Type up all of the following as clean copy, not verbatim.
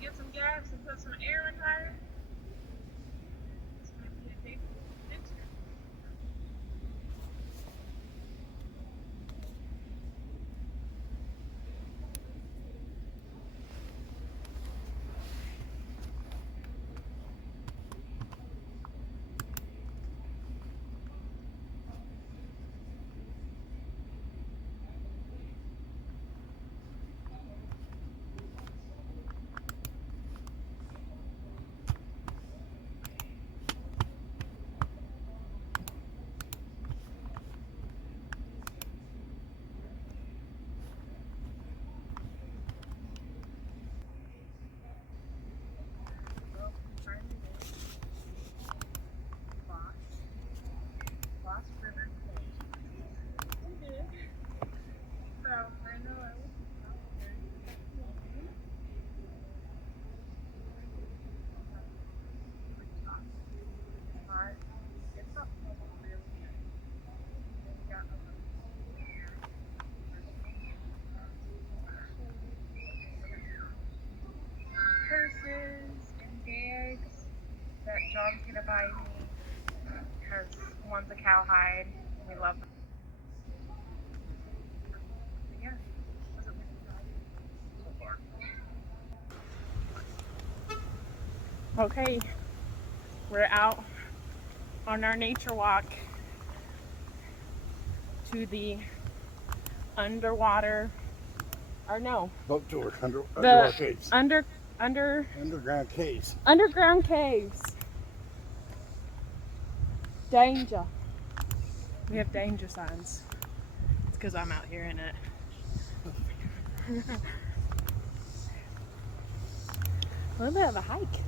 get some gas and put some air in the tire. This might be a big picture. Lost River Cove. We did. So I know I was it's up real good. We got purses and bags that John's gonna buy me because one's a cowhide. We love them. Yeah. Okay, we're out on our nature walk to the underwater, or no, Boat tour, underwater the caves. underground caves. Underground caves. Danger. We have danger signs. It's because I'm out here in it. A little bit of a hike.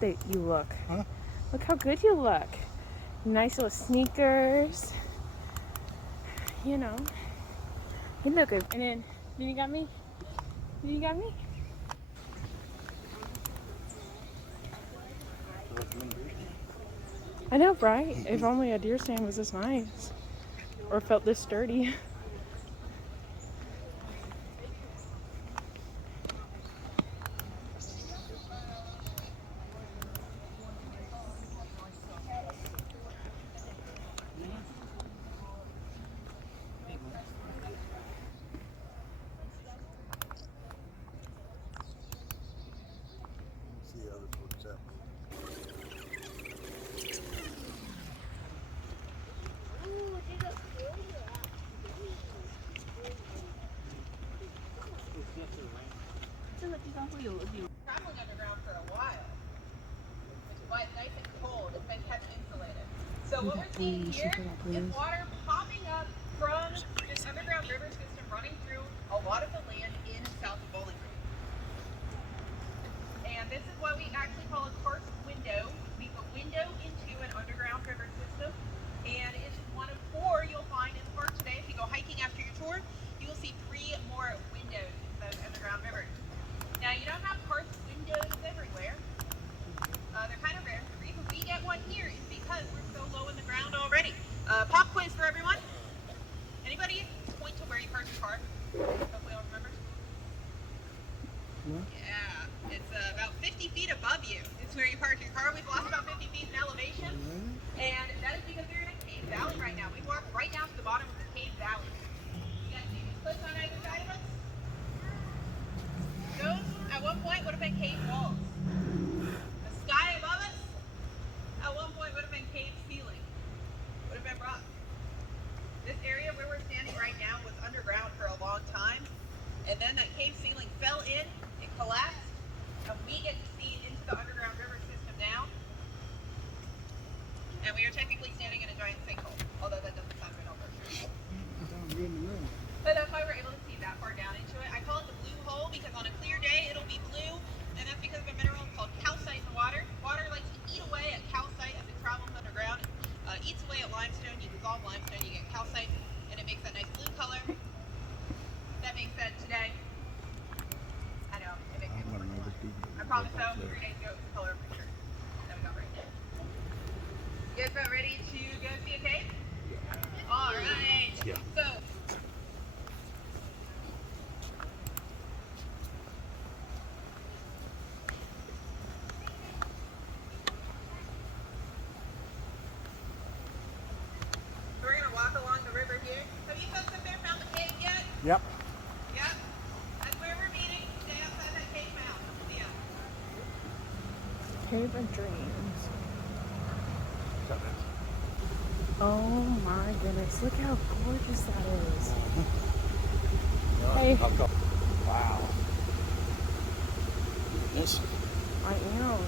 But you look. Huh? Look how good you look. Nice little sneakers. You know. You look good. And then you got me? You got me? I know, right? If only a deer stand was this nice. Or felt this sturdy. See how this works out. Traveling underground for a while, which is why it's nice and cold. It's been kept insulated. So what we're seeing here is water popping up from this underground river system running through a lot of the land in and south of Bowling Green. And this is what we actually call a karst window. We have a window into an underground river system, and it's one of four you'll find in the park today. If you go hiking after your tour, you will see 3 more windows into those underground rivers. Now, you don't have karst windows everywhere. They're kind of rare. The reason we get one here is because we're so low in the ground already. Pop quiz for everyone. Anybody point to where you parked your car? Hopefully all remember. Yeah, it's about 50 feet above you. It's where you parked your car. We've lost about 50 feet in elevation. And that is because we're in a cave valley right now. We walked right down to the bottom of the cave valley. You guys see these cliffs on either side of us? Those, at one point, would have been cave walls. The sky above us, at one point, would have been cave ceiling. Would have been rock. This area where we're standing right now was underground for a long time. And then that cave ceiling fell in, it collapsed, and we get to see into the underground river system now. And we are technically standing in a giant sinkhole, although that doesn't sound good on purpose. But that's why we're able to see that far down into it. I call it the blue hole because on a clear day it'll be blue, and that's because of a mineral called calcite in the water. Water likes to eat away at calcite as it travels underground. Eats away at limestone. You dissolve limestone, you get calcite, and it makes that nice blue color. That being said, today, I know, it makes it look I promise so, 3 days ago it was the color of my shirt that we got right now. You guys about ready to go see a cave? Yep. Yep. That's where we're meeting. Stay outside that cave mouth. Yeah. Cave of Dreams. Oh my goodness, look how gorgeous that is. Hey. Wow. Yes. I am.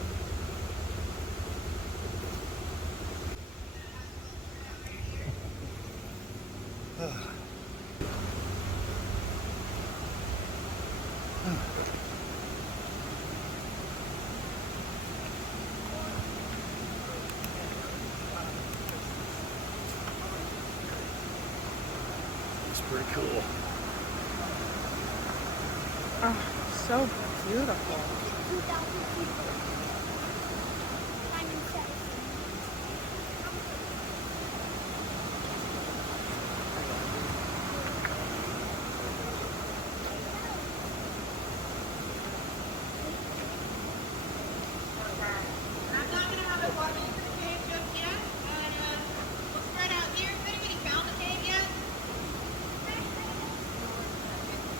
It's pretty cool. Oh, so beautiful. 2,000 people. Simon says. I'm not going to have it walk into the cave just yet. We'll spread out here. Has anybody found the cave yet?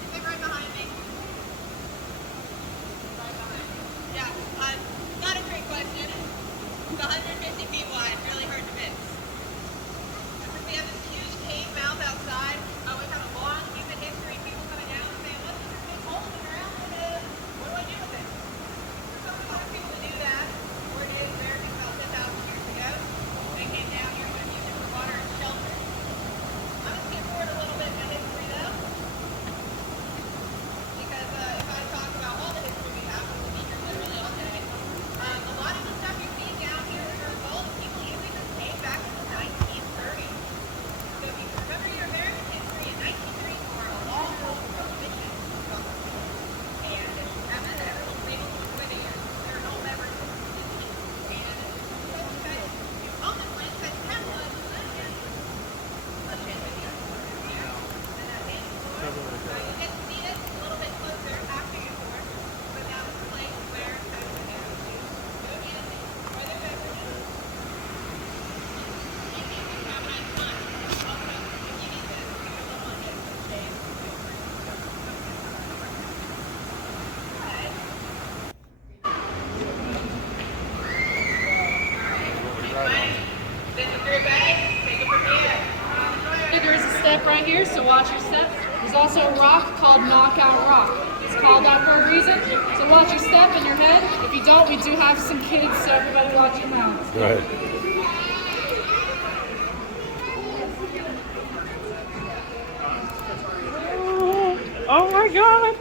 It's like right behind me. Right behind me. Yeah. Not a trick question. It's 150 feet wide. Really hard to miss. We have this huge cave mouth outside. We have a long human history. People coming down and saying, "What's this big hole in the ground? What do I do with it?" There's a lot of people who do that. Where it is there about 10,000 years ago. They came down here and used it for water and shelter. I'm going to skip forward a little bit in the history though. Because if I talk about all the history we have, we'll be here literally all day. A lot of the stuff you see down here as a result, people using this cave back in the 1930s. So if you remember your American history in 1930s, were a law of prohibition. And that meant that everyone was able to enjoy their own beverages. And so decided to own this land because that was a shit video. And that land tour. So you get to see this a little bit closer after your tour. But that was the place where kind of went down to go in, enjoy their beverages. And have a nice time. Also, if you need to pick your little one and get some shade, feel free to go. Okay. This is your bag. Take it from here. There's a step right here, so watch your step. There's also a rock called Knockout Rock. It's called that for a reason. So watch your step and your head. If you don't, we do have some kids, so everybody watch your mouth. Right. Oh my god.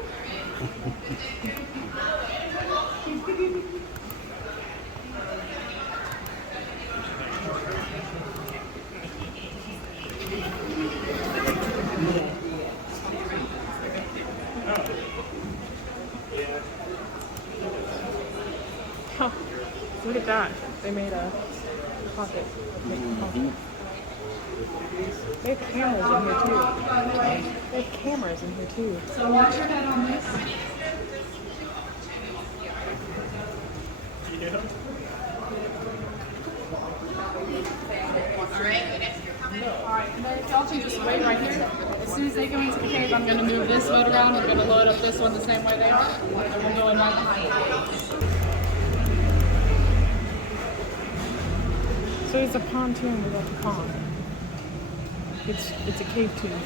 Oh, look at that. They made a pocket. They have cameras in here too. They have cameras in here too. So watch your head on this. Alright, and then if y'all can just wait right here. As soon as they go into the cave, I'm going to move this boat around. We're going to load up this one the same way they are. And we'll go in right behind it. So it's a pontoon without the pond. It's a cave tube.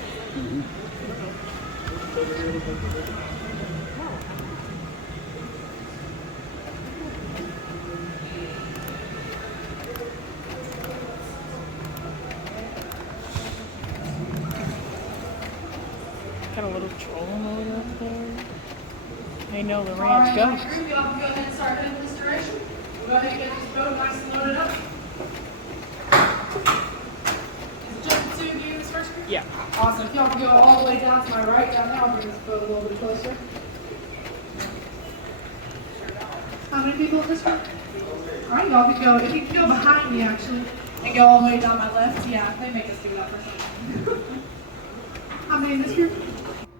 Got a little trolling motor up there. They know the ranch Alright, goes. group, y'all can go ahead and start heading this direction. We'll go ahead and get this boat nice and loaded up. Is it just the two of you in this first group? Yeah. Awesome. If y'all can go all the way down to my right down there, I'll bring this boat a little bit closer. How many people in this group? Alright, y'all can go, if you can go behind me actually, and go all the way down my left. Yeah, they make us do that for some reason. How many in this group?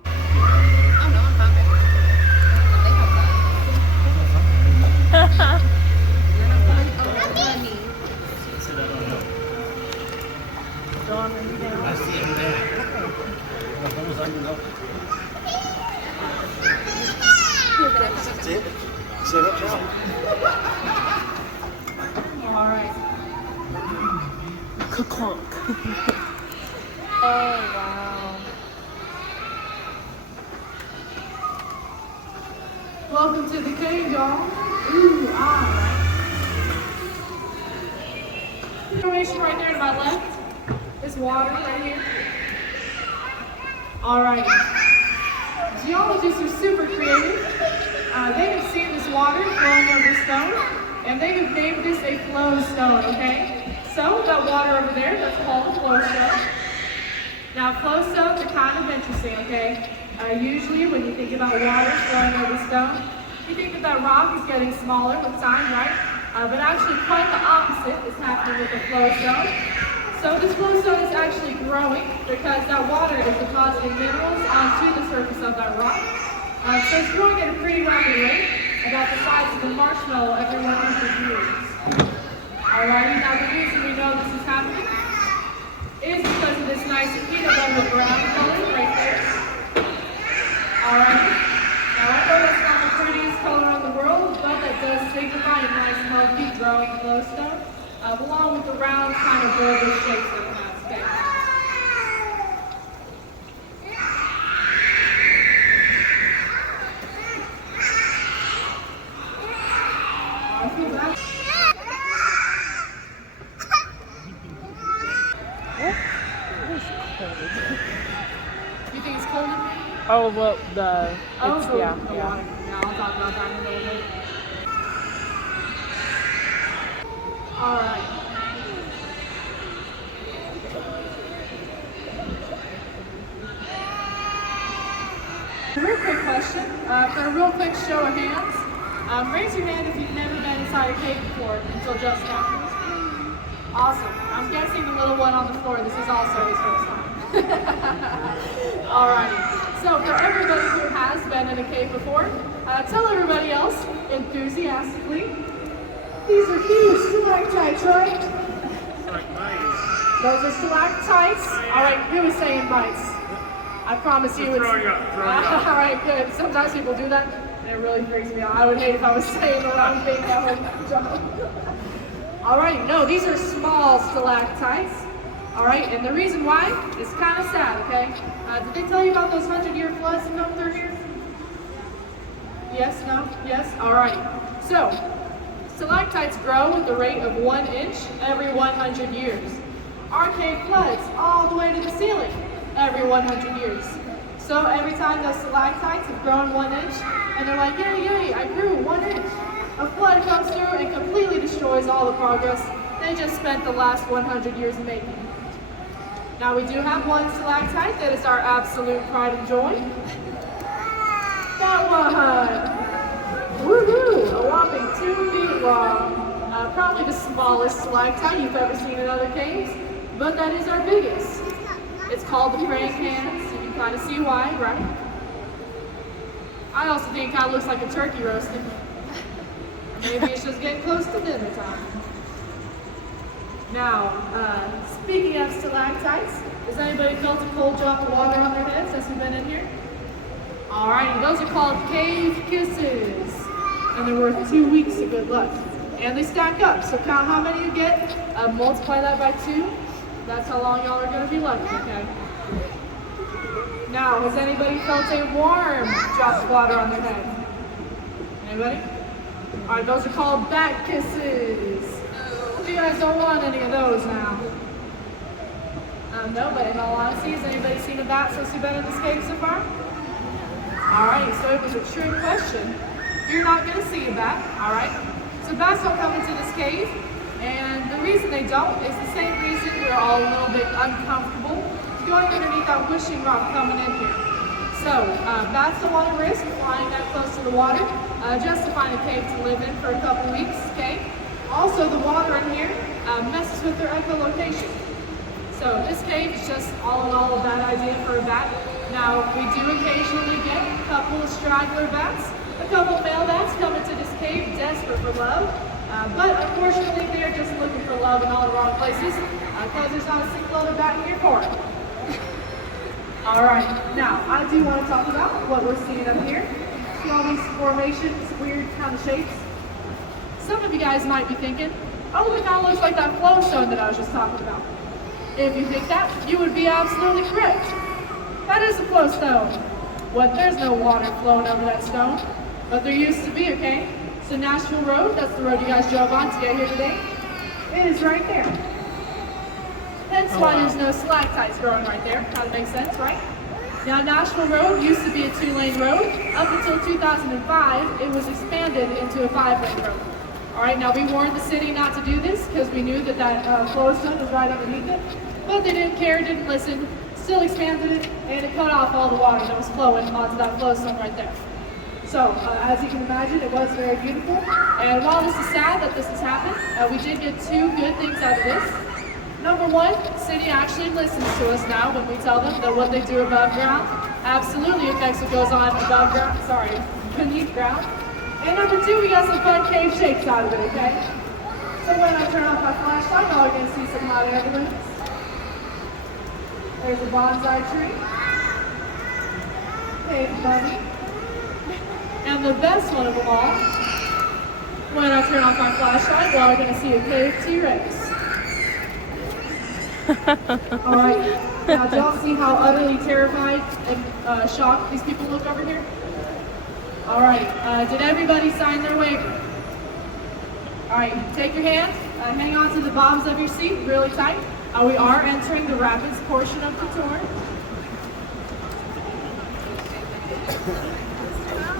Oh no, I'm hungry. Go on, maybe down. I see it there. Sit. Sit up now. All right. Ka-conk. Oh, wow. Welcome to the cave, y'all. Ooh, ah. Information right there to my left is water right here. Alright. Geologists are super creative. They have seen this water flowing over stone, and they have named this a flow stone, okay? So, that water over there, that's called a flow stone. Now, flow stones are kind of interesting, okay? Usually, when you think about water flowing over stone, you think that rock is getting smaller with time, right? But actually, quite the opposite is happening with the flow stone. So this flow stone is actually growing because that water is depositing minerals onto the surface of that rock. So it's growing at a pretty rapid rate, about the size of a marshmallow every 100 years. Alrighty, now the reason we know this is happening is because of this nice peanut butter brown color right there. Alrighty. Now I know that's not the prettiest color in the world, but that does signify a nice, healthy, growing flow stone, along with the round kind of bulbous shapes that it has. Okay. I feel that. You think it's cold in here? Oh, well, yeah. The water. Now I'll talk about that in a little bit. Alright. A real quick question, for a real quick show of hands. Raise your hand if you've never been inside a cave before until just now. Awesome. I'm guessing the little one on the floor, this is also his first time. Alrighty. So for everybody who has been in a cave before, tell everybody else enthusiastically, these are huge stalactites, right? Those are stalactites. Alright, who was saying bites? I promise you it's... Alright, good. Sometimes people do that, and it really freaks me out. I would hate if I was saying the wrong thing that whole job. Alright, no, these are small stalactites. Alright, and the reason why is kind of sad, okay? Did they tell you about those 100-year floods that come through here? Yes, no, yes? Alright. So, stalactites grow at the rate of 1 inch every 100 years. Our cave floods all the way to the ceiling every 100 years. So every time those stalactites have grown 1 inch, and they're like, yay, yay, I grew 1 inch, a flood comes through and completely destroys all the progress they just spent the last 100 years making. Now we do have one stalactite that is our absolute pride and joy. That one! Woohoo! A whopping 2 feet long. Probably the smallest stalactite you've ever seen in other caves, but that is our biggest. It's called the praying hands. You can kind of see why, right? I also think it kind of looks like a turkey roasting. Maybe it's just getting close to dinner time. Now, speaking of stalactites, has anybody felt a cold drop of water on their head since we've been in here? Alrighty, those are called cave kisses. And they're worth 2 weeks of good luck. And they stack up, so count how many you get, multiply that by 2. That's how long y'all are going to be lucky, okay? Now, has anybody felt a warm drop of water on their head? Anybody? Alright, those are called back kisses. You guys don't want any of those now. No, but in all honesty, has anybody seen a bat since you've been in this cave so far? Alright, so it was a trick question. You're not going to see a bat, alright? So bats don't come into this cave, and the reason they don't is the same reason we're all a little bit uncomfortable going underneath that wishing rock coming in here. So, bats don't want to risk flying that close to the water just to find a cave to live in for a couple weeks, okay? Also, the water in here messes with their echolocation. So this cave is just all in all a bad idea for a bat. Now, we do occasionally get a couple of straggler bats, a couple of male bats come into this cave desperate for love. But unfortunately, they're just looking for love in all the wrong places because there's not a single other bat here for it. Alright, now I do want to talk about what we're seeing up here. See all these formations, weird kind of shapes? Some of you guys might be thinking, oh, it kind of looks like that flowstone that I was just talking about. If you think that, you would be absolutely correct. That is a flowstone. What? There's no water flowing over that stone, but there used to be, okay? So Nashville Road, that's the road you guys drove on to get here today. It is right there. Hence why there's no stalactites growing right there. Kind of makes sense, right? Now Nashville Road used to be a 2-lane road. Up until 2005, it was expanded into a 5-lane road. All right, now we warned the city not to do this because we knew that that flowstone was right underneath it, but they didn't care, didn't listen, still expanded it, and it cut off all the water that was flowing onto that flowstone right there. So, as you can imagine, it was very beautiful. And while this is sad that this has happened, we did get 2 good things out of this. Number 1, the city actually listens to us now when we tell them that what they do above ground absolutely affects what goes on beneath ground. And number 2, we got some fun cave shakes out of it, okay? So when I turn off my flashlight, y'all are gonna see some hot air balloons. There's a bonsai tree. Cave bunny. And the best one of them all, when I turn off my flashlight, y'all are gonna see a cave T-Rex. Alright, now do y'all see how utterly terrified and shocked these people look over here? Alright, did everybody sign their waiver? Alright, take your hand, hang on to the bottoms of your seat really tight. We are entering the rapids portion of the tour.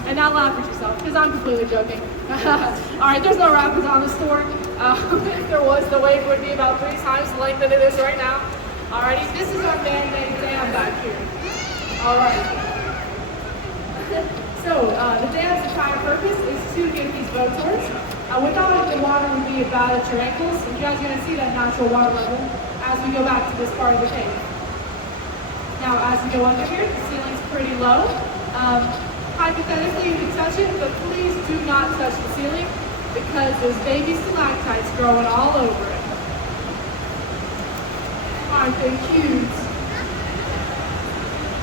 And not laugh at yourself, because I'm completely joking. Alright, there's no rapids on this tour. If there was, the wave would be about 3 times the length that it is right now. Alrighty, this is our man-made dam back here. Alright. So, the dam's entire purpose is to get these boat tours. Without it, the water would be about at your ankles, and you guys are going to see that natural water level as we go back to this part of the cave. Now, as we go under here, the ceiling's pretty low. Hypothetically, you can touch it, but please do not touch the ceiling because there's baby stalactites growing all over it. Aren't they cute?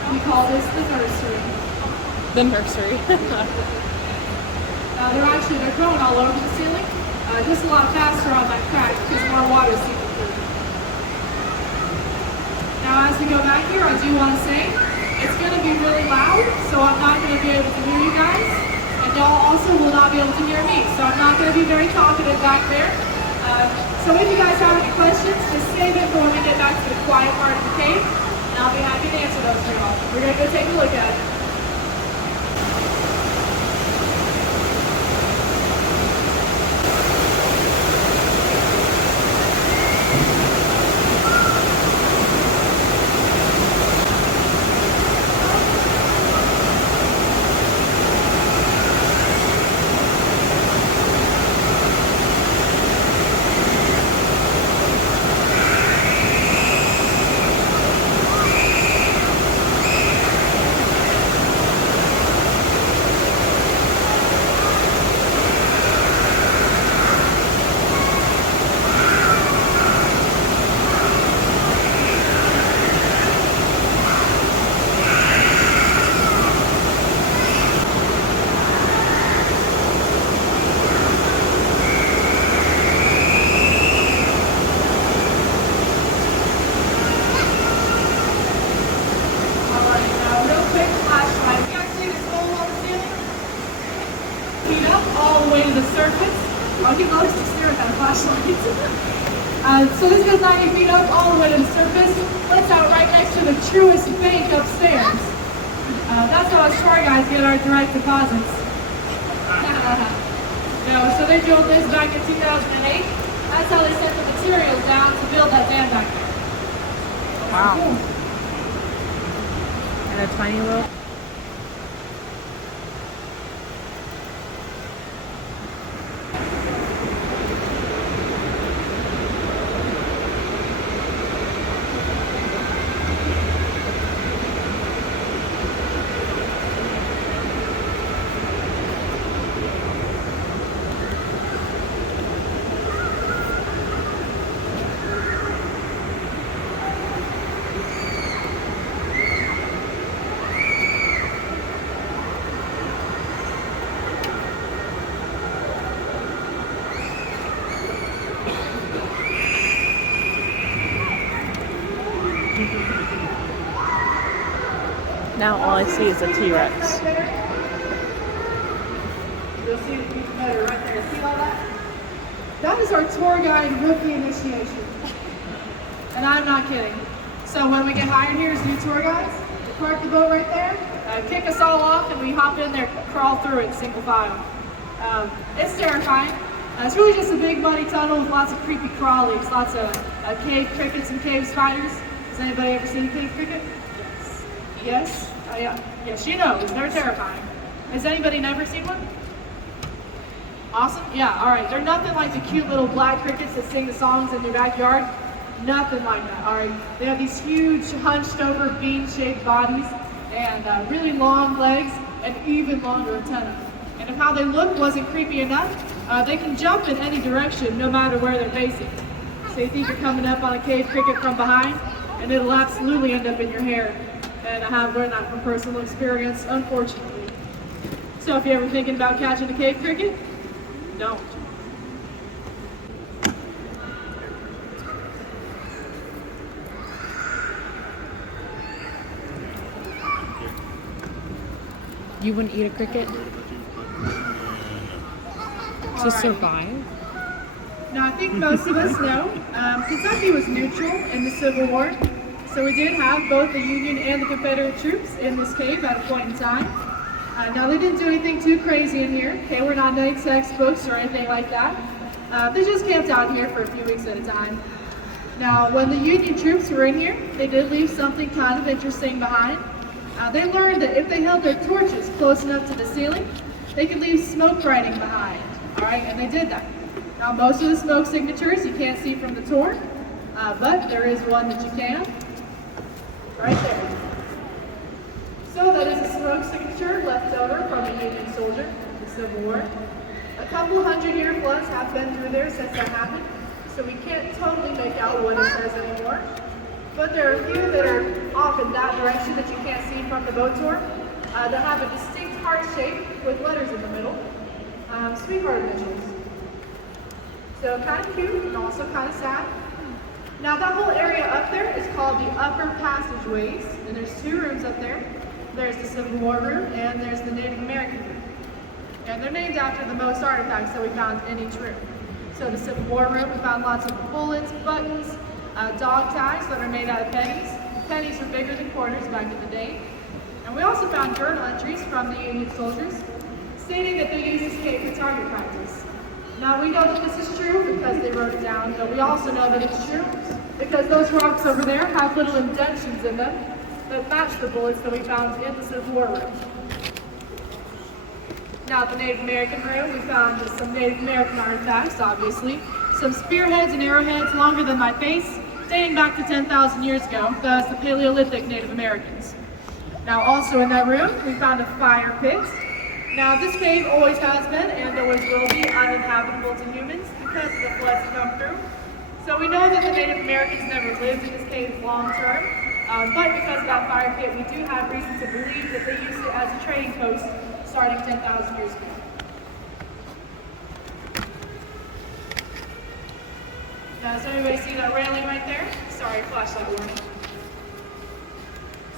We call this the nursery. The nursery. They're growing all over the ceiling. Just a lot faster on that crack because more water is seeping through. Now, as we go back here, I do want to say it's going to be really loud, so I'm not going to be able to hear you guys, and y'all also will not be able to hear me. So I'm not going to be very talkative back there. So if you guys have any questions, just save it for when we get back to the quiet part of the cave, and I'll be happy to answer those for y'all. We're going to go take a look at it. So this goes 90 feet up all the way to the surface. Let's out right next to the truest bank upstairs. That's how us tour guys get our direct deposits. So they drilled this back in 2008. That's how they sent the materials down to build that dam back there. Wow. Cool. And a tiny little... now all I see is a T-Rex. You'll see it even better right there. See all that? That is our tour guide rookie initiation. And I'm not kidding. So when we get hired here as new tour guides, we park the boat right there, kick us all off, and we hop in there, crawl through it single file. It's terrifying. It's really just a big muddy tunnel with lots of creepy crawlies, lots of cave crickets and cave spiders. Has anybody ever seen a cave cricket? Yes. Yes? Yeah. Yes, you know, they're terrifying. Has anybody never seen one? Awesome? Yeah, alright. They're nothing like the cute little black crickets that sing the songs in their backyard. Nothing like that, alright? They have these huge, hunched over, bean-shaped bodies, and really long legs, and even longer antennae. And if how they look wasn't creepy enough, they can jump in any direction, no matter where they're facing. So you think you're coming up on a cave cricket from behind, and it'll absolutely end up in your hair. And I have learned that from personal experience, unfortunately. So if you're ever thinking about catching a cave cricket, don't. You wouldn't eat a cricket? To survive? Now, I think most of us know Kentucky was neutral in the Civil War, so we did have both the Union and the Confederate troops in this cave at a point in time. Now, they didn't do anything too crazy in here. Okay, we're not any textbooks or anything like that. They just camped out here for a few weeks at a time. Now, when the Union troops were in here, they did leave something kind of interesting behind. They learned that if they held their torches close enough to the ceiling, they could leave smoke writing behind. All right, and they did that. Now, most of the smoke signatures you can't see from the tour, but there is one that you can, right there. So that is a smoke signature left over from a Union soldier in the Civil War. A couple 100-year floods have been through there since that happened, so we can't totally make out what it says anymore. But there are a few that are off in that direction that you can't see from the boat tour that have a distinct heart shape with letters in the middle. Sweetheart initials. So kind of cute and also kind of sad. Now that whole area up there is called the Upper Passageways, and there's two rooms up there. There's the Civil War room and there's the Native American room. And they're named after the most artifacts that we found in each room. So the Civil War room, we found lots of bullets, buttons, dog tags that are made out of pennies. Pennies were bigger than quarters back in the day. And we also found journal entries from the Union soldiers stating that they used this cave for target practice. Now we know that this is true because they wrote it down, but we also know that it's true because those rocks over there have little indentions in them that match the bullets that we found in the Civil War room. Now at the Native American room, we found just some Native American artifacts, obviously. Some spearheads and arrowheads longer than my face, dating back to 10,000 years ago. That's the Paleolithic Native Americans. Now also in that room, we found a fire pit. Now this cave always has been and always will be uninhabitable to humans because of the floods that come through. So we know that the Native Americans never lived in this cave long term, but because of that fire pit, we do have reason to believe that they used it as a trading post starting 10,000 years ago. Now, does everybody see that railing right there? Sorry, flashlight warning.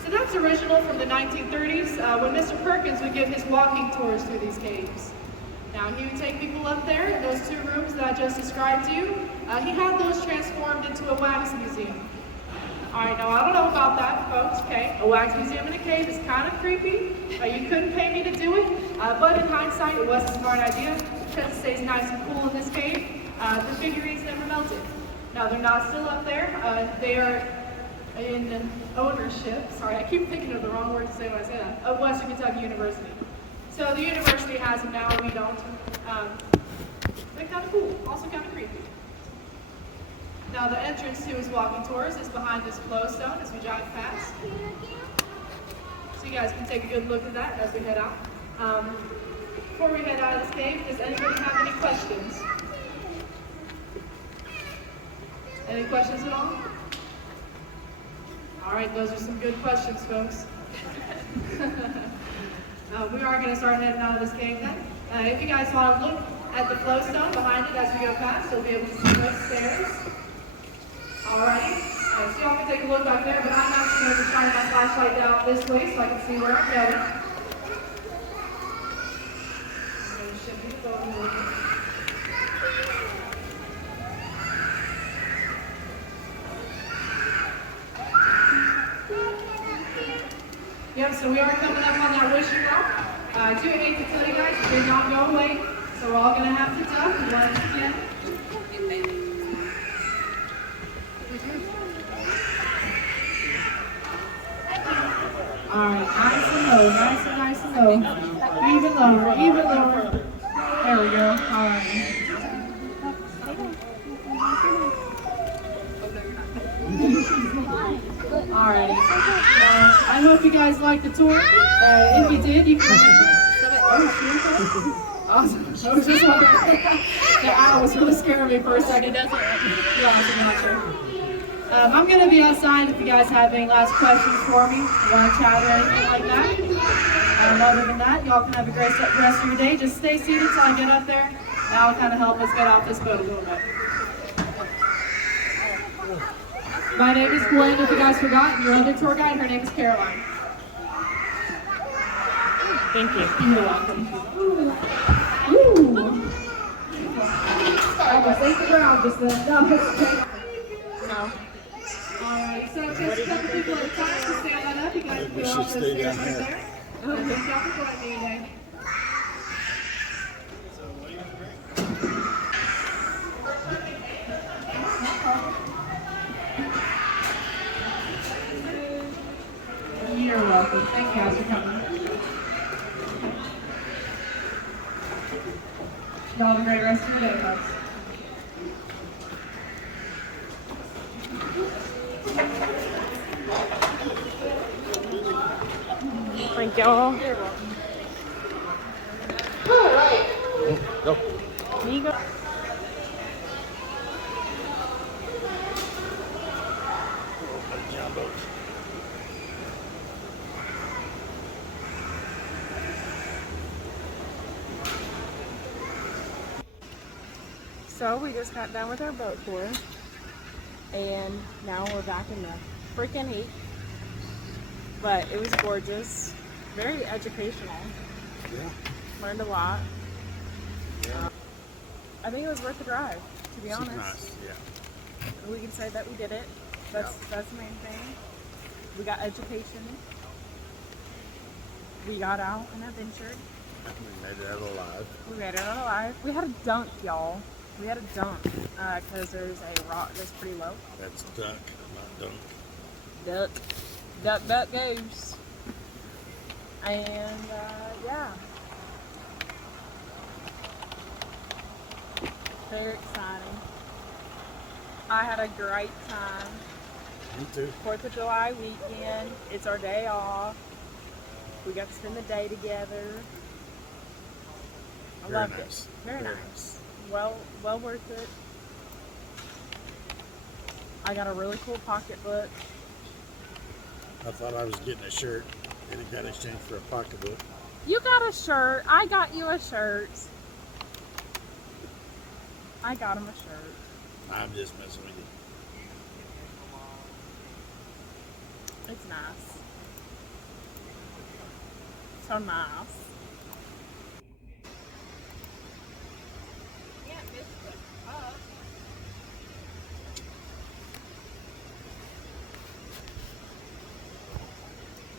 So that's original from the 1930s when Mr. Perkins would give his walking tours through these caves. Now, he would take people up there in those two rooms that I just described to you. He had those transformed into a wax museum. All right, now I don't know about that, folks, okay? A wax museum in a cave is kind of creepy. You couldn't pay me to do it, but in hindsight, it was a smart idea because it stays nice and cool in this cave. The figurines never melted. Now, they're not still up there. They are in ownership, sorry, I keep thinking of the wrong word to say when I say that, of Western Kentucky University. So the university has them now, we don't. They're kind of cool, also kind of creepy. Now the entrance to his walking tours is behind this flowstone as we drive past. So you guys can take a good look at that as we head out. Before we head out of this cave, does anybody have any questions? Any questions at all? All right, those are some good questions, folks. We are going to start heading out of this cave then. If you guys want to look at the flowstone behind it as we go past, you'll be able to see those stairs. All right. Okay, so y'all can take a look back there, but I'm actually going to be shining my flashlight down this way so I can see where I'm going. I'm going to shift you the boat a little bit. Yep, so we are coming up on that wishing rock. I do hate to tell you guys, it did not go away, so we're all going to have to duck once again. Alright, nice and low, nice and low. Even lower, even lower. There we go. Alright. Alrighty. I hope you guys liked the tour. If you did, you can. Awesome. I was just wondering. The owl was really scaring me for a second. Yeah, I'm not sure. I'm going to be outside if you guys have any last questions for me, want to chat or anything like that. Other than that, y'all can have a great rest of your day. Just stay seated until I get up there. That'll kind of help us get off this boat a little bit. My name is Gwen, if you guys forgot. Your other tour guide, her name is Caroline. Thank you. You're welcome. Ooh. I almost ate the ground just then. No, it's okay. No. Alright, so just a couple people at a time to stand that up. You guys can go off those stairs right there. And thank y'all for joining me today. You're welcome. Thank you guys for coming. Y'all have a great rest of your day, folks. Thank y'all. Go. Can you go? Jumbo. So we just got done with our boat tour, and now we're back in the freaking heat. But it was gorgeous, very educational. Yeah. Learned a lot. I think it was worth the drive, to be honest. Nice. Yeah. We can say that we did it. That's the main thing. We got education. We got out and adventured. We made it out alive. We made it out alive. We had a dunk, y'all. We had a dunk because there's a rock that's pretty low. That's dunk, not dunk. Duck. Duck, duck, goose. And, yeah. Very exciting. I had a great time. Me too. 4th of July weekend. It's our day off. We got to spend the day together. I Very loved nice. it. Very nice. Well worth it. I got a really cool pocketbook. I thought I was getting a shirt, and it got exchanged for a pocketbook. You got a shirt. I got you a shirt. I got him a shirt. I'm just messing with you. It's nice. So nice. Can't miss the cup.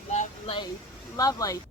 Lovely. Lovely.